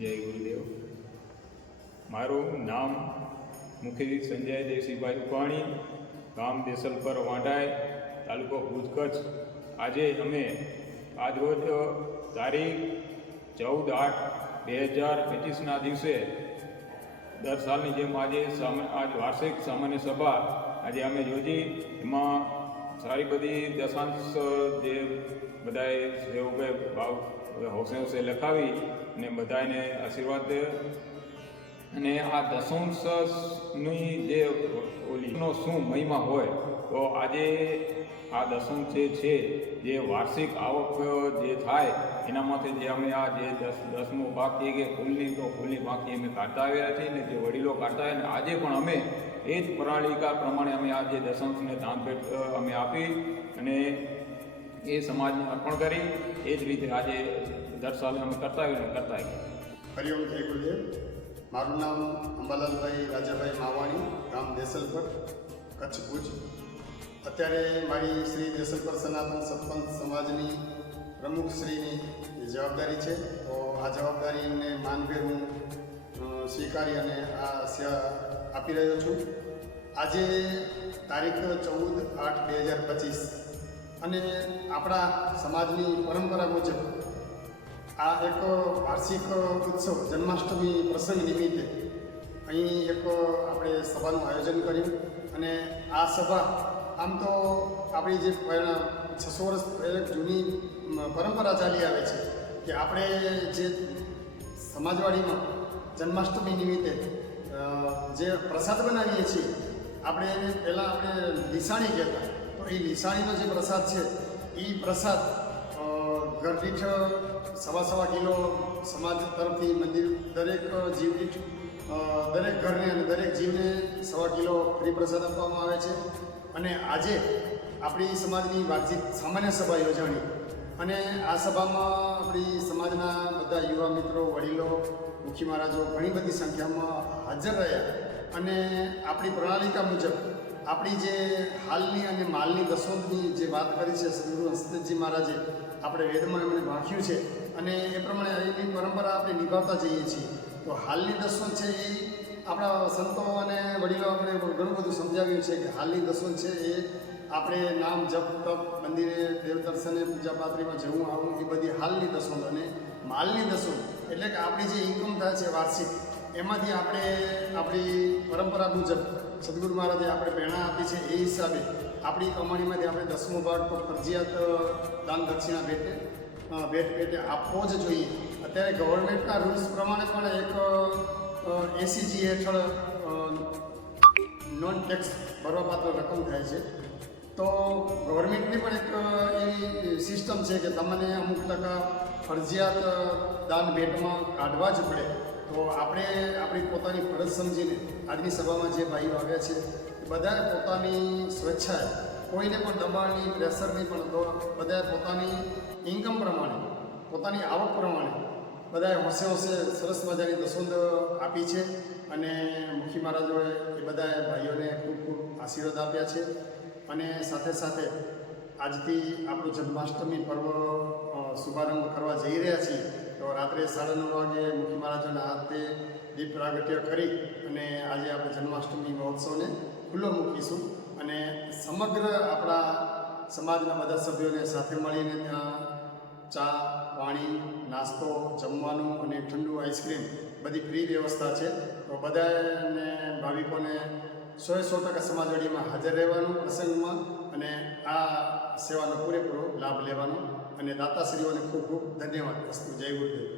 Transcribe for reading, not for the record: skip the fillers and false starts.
જય ગુરુદેવ. મારું નામ મુખી સંજય દેવસિંહભાઈ રૂપાણી, ગામ દેસલપર વાંઢાઈ, તાલુકો ભુજ, કચ્છ. આજે અમે આજરોજ તારીખ 14/8/2025ના દિવસે દર સાલની જેમ આજ વાર્ષિક સામાન્ય સભા આજે અમે યોજી. એમાં સારી બધી દશાંશ જે બધાએ સેવકે ભાવ હોંશે હોંશે લખાવી અને બધાને આશીર્વાદ. અને આ દશાંશની જે ઓલીનો શું મહિમા હોય તો આજે આ દશાંશ છે જે વાર્ષિક આવક જે થાય એનામાંથી જે અમે આ જે 10મો ભાગ કહીએ કે ફૂલની ભાગથી અમે કાઢતા આવ્યા છીએ ને જે વડીલો કાઢતા હોય ને આજે પણ અમે એ જ પ્રણાલિકા પ્રમાણે અમે આ જે દશાંશને દાનભેટ અમે આપી અને એ સમાજને અર્પણ કરી. એ જ રીતે આજે દર સાલે અમે કરતા આવ્યા. હરિઓમ, જય ગુરુદેવ. મારું નામ અંબાલાલભાઈ રાજાભાઈ માવાણી, ગામ દેસલપર, કચ્છ, ભુજ. અત્યારે મારી શ્રી દેસલપર સનાતન સત્પંથ સમાજની પ્રમુખશ્રીની જવાબદારી છે. તો આ જવાબદારીને માનભેર હું સ્વીકારી અને આ સેવા આપી રહ્યો છું. આજે તારીખ 14/8/2025 અને આપણા સમાજની પરંપરા મુજબ આ એક વાર્ષિક ઉત્સવ જન્માષ્ટમી પ્રસંગ નિમિત્તે અહીં એક આપણે સભાનું આયોજન કર્યું. અને આ સભા આમ તો આપણી જે 600 વર્ષ પહેલાં જૂની પરંપરા ચાલી આવે છે કે આપણે જે સમાજવાડીમાં જન્માષ્ટમી નિમિત્તે જે પ્રસાદ બનાવીએ છીએ આપણે એને પહેલાં આપણે લીસાણી કહેતા. તો એ લીસાણીનો જે પ્રસાદ છે એ પ્રસાદ ઘર દીઠ 1.25 કિલો સમાજ તરફથી મંદિર દરેક જીવ દીઠ દરેક ઘરને અને દરેક જીવને 1.25 કિલો ફ્રી પ્રસાદ આપવામાં આવે છે. અને આજે આપણી સમાજની વાર્ષિક સામાન્ય સભા યોજાણી અને આ સભામાં આપણી સમાજના બધા યુવા મિત્રો, વડીલો, મુખી મહારાજો ઘણી બધી સંખ્યામાં હાજર રહ્યા. અને આપણી પ્રણાલિકા મુજબ આપણી જે હાલની અને માલની દશોંતની જે વાત કરી છે સદગુરુ હસ્તજી મહારાજે આપણે વેદમાં એમણે વાંચ્યું છે અને એ પ્રમાણે અહીંની પરંપરા આપણે નિભાવતા જઈએ છીએ. તો હાલની દશોંત છે એ આપણા સંતો અને વડીલો આપણે ઘણું બધું સમજાવ્યું છે કે હાલની દશોંત છે એ આપણે નામ જપ તપ મંદિરે દેવ દર્શને પૂજાપાત્રીમાં જવું આવું એ બધી હાલની દશોંત. અને માલની દશોંત એટલે કે આપણી જે ઇન્કમ થાય છે વાર્ષિક એમાંથી આપણે આપણી પરંપરા મુજબ સદગુરુ મહારાજે આપણે પ્રેરણા આપી છે એ હિસાબે આપણી કમાણીમાંથી આપણે 10મો ભાગ તો ફરજિયાત દાન દક્ષિણા ભેટ પેટે આપવો જ જોઈએ. અત્યારે ગવર્મેન્ટના રૂલ્સ પ્રમાણે પણ એક ACG હેઠળ નોન ટેક્સ ભરવાપાત્ર રકમ થાય છે. તો ગવર્મેન્ટની પણ એક એવી સિસ્ટમ છે કે તમને અમુક ટકા ફરજિયાત દાન ભેટમાં કાઢવા જ પડે. તો આપણે આપણી પોતાની ફરજ સમજીને આજની સભામાં જે ભાઈઓ આવ્યા છે બધાએ પોતાની સ્વેચ્છાએ કોઈને પણ દબાણની પ્રેશરની પણ બધાએ પોતાની ઇન્કમ પ્રમાણે પોતાની આવક પ્રમાણે બધાએ હોંશે હોંશે સરસ મજાની દશોંદ આપી છે. અને મુખી મહારાજોએ એ બધાએ ભાઈઓને ખૂબ ખૂબ આશીર્વાદ આપ્યા છે. અને સાથે સાથે આજથી આપણું જન્માષ્ટમી પર્વ શુભારંભ કરવા જઈ રહ્યા છીએ. તો રાત્રે 9:30 વાગે મુખી મહારાજોના હાથે દીપ પ્રાગટ્ય કરી અને આજે આપણે જન્માષ્ટમી મહોત્સવને ખુલ્લો મૂકીશું. અને સમગ્ર આપણા સમાજના બધા સભ્યોને સાથે મળીને ત્યાં ચા, પાણી, નાસ્તો, જમવાનું અને ઠંડુ આઈસ્ક્રીમ બધી ફ્રી વ્યવસ્થા છે. તો બધાને ભાવિકોને 100% સમાજવાડીમાં હાજર રહેવાનું પ્રસંગમાં અને આ સેવાનો પૂરેપૂરો લાભ લેવાનો. અને દાતાશ્રીઓને ખૂબ ખૂબ ધન્યવાદ. જય ગુરુદેવ.